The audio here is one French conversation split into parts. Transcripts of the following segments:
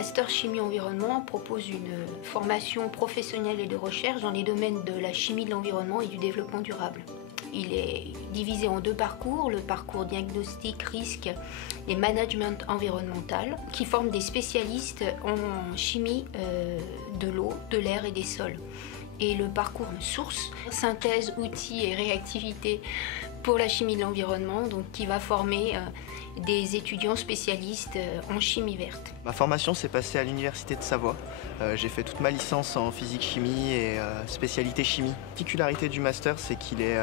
Master Chimie Environnement propose une formation professionnelle et de recherche dans les domaines de la chimie de l'environnement et du développement durable. Il est divisé en 2 parcours, le parcours diagnostic risque et management environnemental, qui forment des spécialistes en chimie de l'eau, de l'air et des sols. Et le parcours source, synthèse, outils et réactivité pour la chimie de l'environnement, donc qui va former des étudiants spécialistes en chimie verte. Ma formation s'est passée à l'université de Savoie. J'ai fait toute ma licence en physique-chimie et spécialité chimie. La particularité du master, c'est qu'il est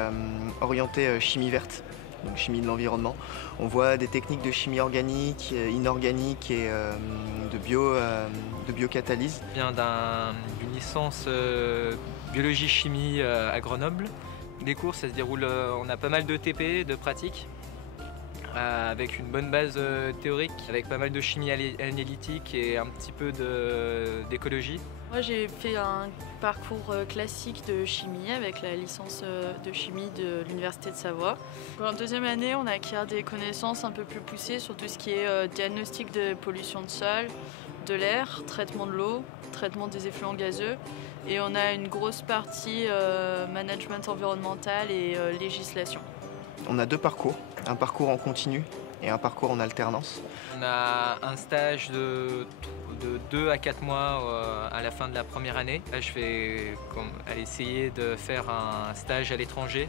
orienté chimie verte, donc chimie de l'environnement. On voit des techniques de chimie organique, inorganique et de biocatalyse. Je viens d'une licence biologie-chimie à Grenoble. Les cours, ça se déroule, on a pas mal de TP, de pratiques, avec une bonne base théorique, avec pas mal de chimie analytique et un petit peu d'écologie. Moi j'ai fait un parcours classique de chimie avec la licence de chimie de l'Université de Savoie. En deuxième année, on acquiert des connaissances un peu plus poussées sur tout ce qui est diagnostic de pollution de sol, de l'air, traitement de l'eau, traitement des effluents gazeux. Et on a une grosse partie management environnemental et législation. On a 2 parcours, un parcours en continu et un parcours en alternance. On a un stage de 2 à 4 mois à la fin de la première année. Là, je vais essayer de faire un stage à l'étranger,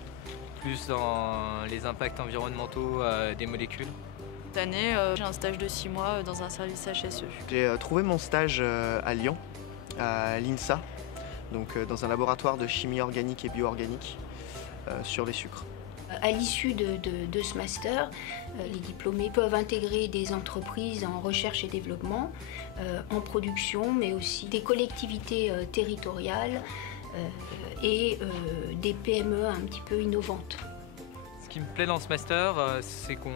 plus dans les impacts environnementaux des molécules. Cette année, j'ai un stage de 6 mois dans un service HSE. J'ai trouvé mon stage à Lyon, à l'INSA, donc dans un laboratoire de chimie organique et bioorganique sur les sucres. À l'issue de ce master, les diplômés peuvent intégrer des entreprises en recherche et développement, en production, mais aussi des collectivités territoriales et des PME un petit peu innovantes. Ce qui me plaît dans ce master, c'est qu'on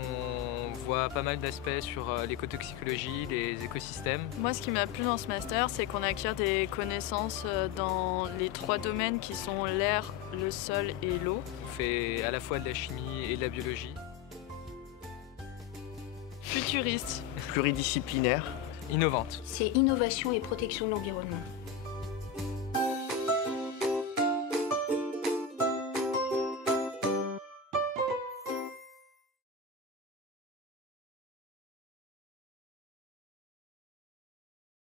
voit pas mal d'aspects sur l'écotoxicologie, les écosystèmes. Moi, ce qui m'a plu dans ce master, c'est qu'on acquiert des connaissances dans les 3 domaines qui sont l'air, le sol et l'eau. On fait à la fois de la chimie et de la biologie. Futuriste. Pluridisciplinaire. Innovante. C'est innovation et protection de l'environnement.